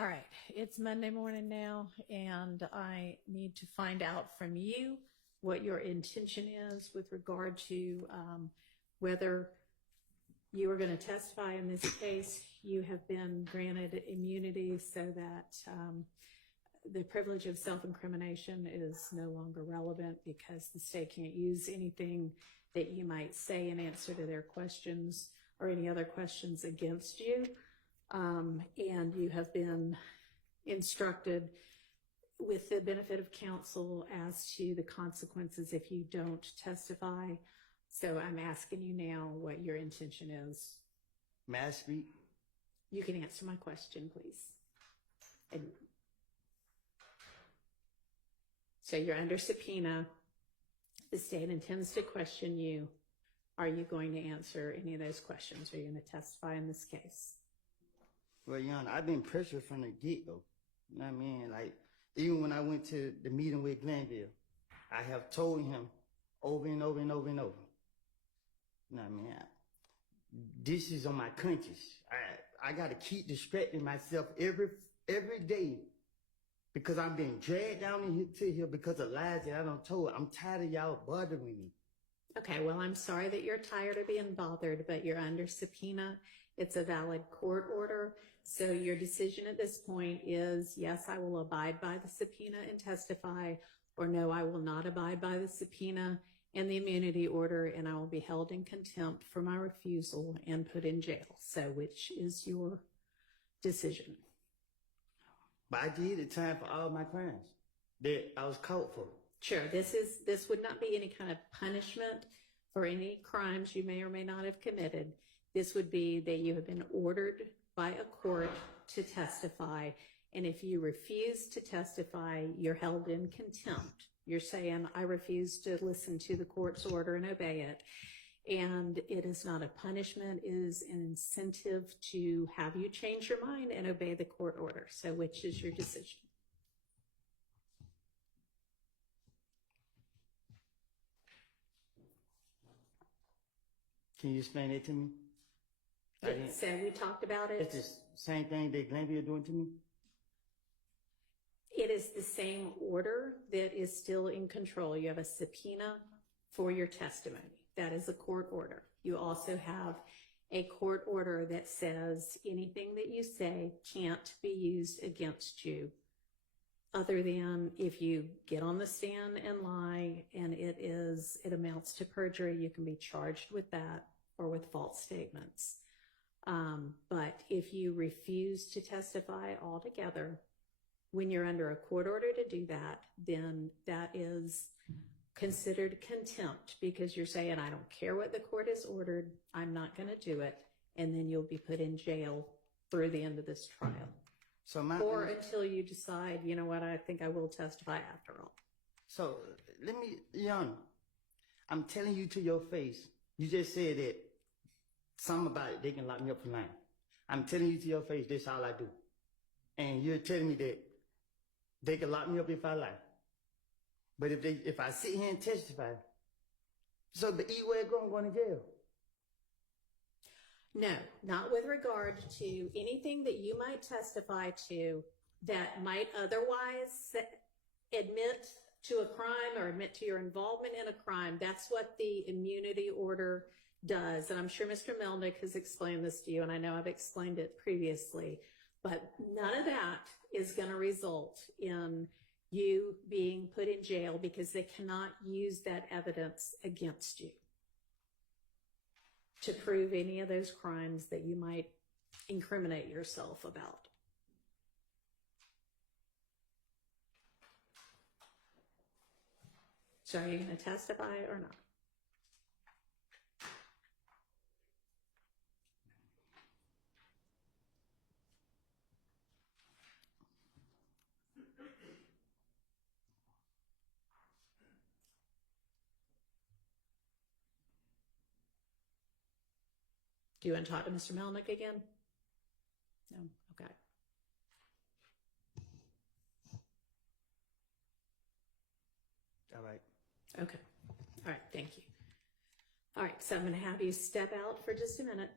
All right, it's Monday morning now, and I need to find out from you what your intention is with regard to whether you are going to testify in this case. You have been granted immunity so that the privilege of self-incrimination is no longer relevant because the state can't use anything that you might say in answer to their questions or any other questions against you. And you have been instructed with the benefit of counsel as to the consequences if you don't testify. So I'm asking you now what your intention is. May I speak? You can answer my question, please. And so you're under subpoena. The state intends to question you. Are you going to answer any of those questions? Are you going to testify in this case? Well, Your Honor, I've been pressured from the get-go. You know what I mean? Like, even when I went to the meeting with Glenville, I have told him over and over and over and over. You know what I mean? This is on my conscience. I got to keep distracting myself every day because I'm being dragged down into here because of lies that I done told. I'm tired of y'all bothering me. Okay, well, I'm sorry that you're tired of being bothered, but you're under subpoena. It's a valid court order. So your decision at this point is, yes, I will abide by the subpoena and testify, or no, I will not abide by the subpoena and the immunity order, and I will be held in contempt for my refusal and put in jail. So which is your decision? But I did the time for all my crimes that I was caught for. Sure, this would not be any kind of punishment for any crimes you may or may not have committed. This would be that you have been ordered by a court to testify, and if you refuse to testify, you're held in contempt. You're saying, I refuse to listen to the court's order and obey it. And it is not a punishment, it is an incentive to have you change your mind and obey the court order. So which is your decision? Can you explain it to me? So we talked about it. It's the same thing that Glenville doing to me? It is the same order that is still in control. You have a subpoena for your testimony. That is a court order. You also have a court order that says anything that you say can't be used against you other than if you get on the stand and lie and it amounts to perjury, you can be charged with that or with false statements. But if you refuse to testify altogether, when you're under a court order to do that, then that is considered contempt because you're saying, I don't care what the court has ordered, I'm not going to do it, and then you'll be put in jail through the end of this trial. Or until you decide, you know what, I think I will testify after all. So let me, Your Honor, I'm telling you to your face, you just said that something about it, they can lock me up for lying. I'm telling you to your face, this is all I do. And you're telling me that they can lock me up if I lie. But if I sit here and testify, so the E-way I'm going to jail. No, not with regard to anything that you might testify to that might otherwise admit to a crime or admit to your involvement in a crime. That's what the immunity order does. And I'm sure Mr. Melnick has explained this to you, and I know I've explained it previously, but none of that is going to result in you being put in jail because they cannot use that evidence against you to prove any of those crimes that you might incriminate yourself about. So are you going to testify or not? Do you want to talk to Mr. Melnick again? No? Okay. All right. Okay. All right. Thank you. All right. So I'm going to have you step out for just a minute.